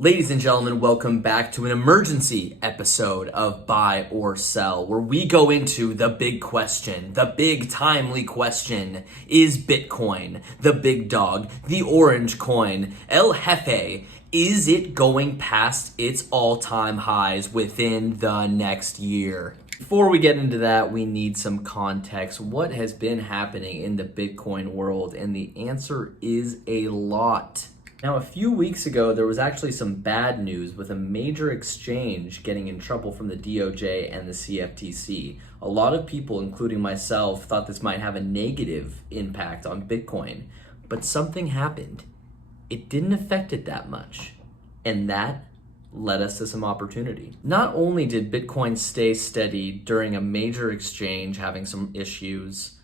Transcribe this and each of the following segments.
Ladies and gentlemen, welcome back to an emergency episode of Buy or Sell, where we go into the big question, the big timely question. Is Bitcoin, the big dog, the orange coin, El Jefe, is it going past its all-time highs within the next year? Before we get into that, we need some context. What has been happening in the Bitcoin world? And the answer is a lot. Now, a few weeks ago, there was actually some bad news with a major exchange getting in trouble from the DOJ and the CFTC. A lot of people, including myself, thought this might have a negative impact on Bitcoin, but something happened. It didn't affect it that much, and that led us to some opportunity. Not only did Bitcoin stay steady during a major exchange having some issues,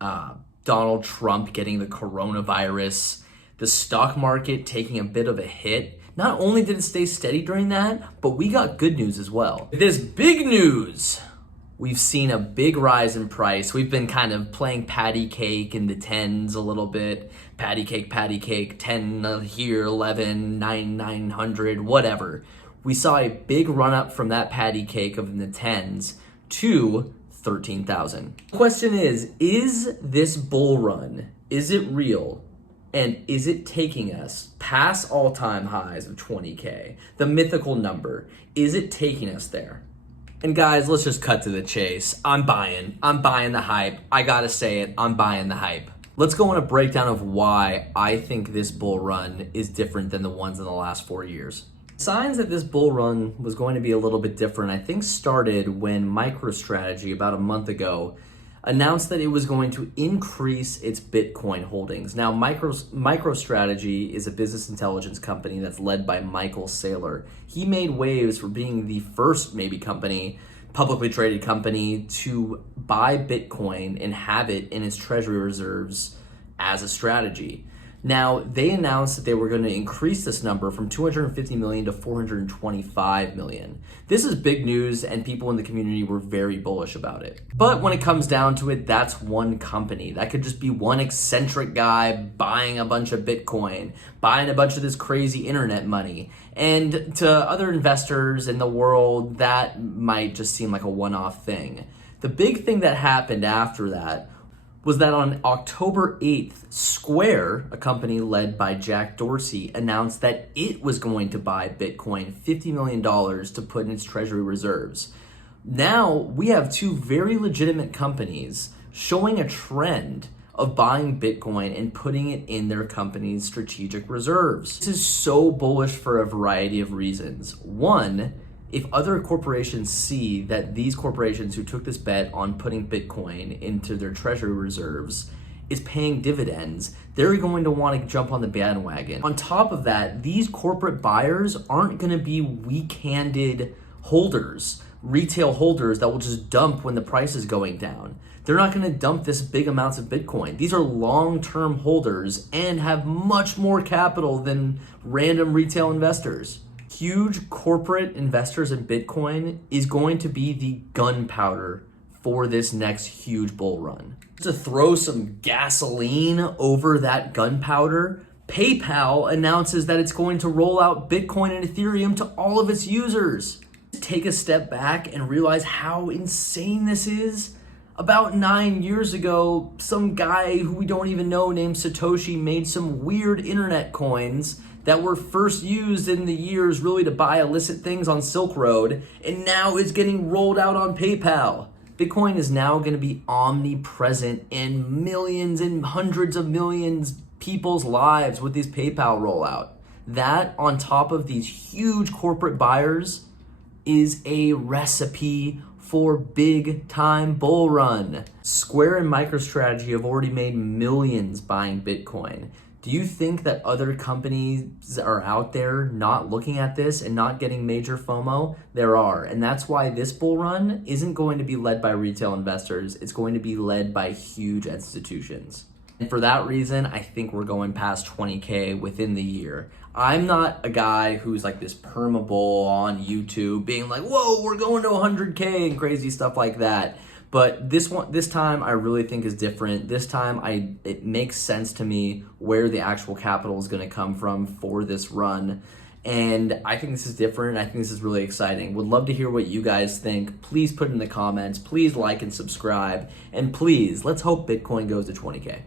Donald Trump getting the coronavirus, the stock market taking a bit of a hit. Not only did it stay steady during that, but we got good news as well. This big news, we've seen a big rise in price. We've been kind of playing patty cake in the tens a little bit. Patty cake, 10 here, 11, 900, whatever. We saw a big run up from that patty cake of the tens to 13,000. The question is this bull run, is it real? And is it taking us past all-time highs of 20K? The mythical number, is it taking us there? And guys, let's just cut to the chase. I'm buying the hype. I gotta say it, I'm buying the hype. Let's go on a breakdown of why I think this bull run is different than the ones in the last 4 years. Signs that this bull run was going to be a little bit different, I think, started when MicroStrategy, about a month ago, announced that it was going to increase its Bitcoin holdings. Now, MicroStrategy is a business intelligence company that's led by Michael Saylor. He made waves for being the first, publicly traded company to buy Bitcoin and have it in its treasury reserves as a strategy. Now, they announced that they were going to increase this number from 250 million to 425 million. This is big news, and people in the community were very bullish about it. But when it comes down to it, that's one company. That could just be one eccentric guy buying a bunch of Bitcoin, buying a bunch of this crazy internet money. And to other investors in the world, that might just seem like a one-off thing. The big thing that happened after that was that on October 8th, Square, a company led by Jack Dorsey, announced that it was going to buy Bitcoin $50 million to put in its treasury reserves. Now, we have two very legitimate companies showing a trend of buying Bitcoin and putting it in their company's strategic reserves. This is so bullish for a variety of reasons. One, if other corporations see that these corporations who took this bet on putting Bitcoin into their treasury reserves is paying dividends, they're going to want to jump on the bandwagon. On top of that, these corporate buyers aren't going to be weak-handed holders, retail holders that will just dump when the price is going down. They're not going to dump this big amounts of Bitcoin. These are long-term holders and have much more capital than random retail investors. Huge corporate investors in Bitcoin is going to be the gunpowder for this next huge bull run. To throw some gasoline over that gunpowder, PayPal announces that it's going to roll out Bitcoin and Ethereum to all of its users. Take a step back and realize how insane this is. About 9 years ago, some guy who we don't even know named Satoshi made some weird internet coins that were first used in the years really to buy illicit things on Silk Road, and now it's getting rolled out on PayPal. Bitcoin is now going to be omnipresent in millions and hundreds of millions people's lives with this PayPal rollout. That, on top of these huge corporate buyers, is a recipe for big time bull run. Square and MicroStrategy have already made millions buying Bitcoin. Do you think that other companies are out there not looking at this and not getting major FOMO? There are, and that's why this bull run isn't going to be led by retail investors. It's going to be led by huge institutions. And for that reason, I think we're going past 20K within the year. I'm not a guy who's like this perma bull on YouTube being like, whoa, we're going to 100K and crazy stuff like that. But this time I really think is different. This time it makes sense to me where the actual capital is going to come from for this run. And I think this is different. I think this is really exciting. Would love to hear what you guys think. Please put in the comments. Please like and subscribe. And please, let's hope Bitcoin goes to 20K.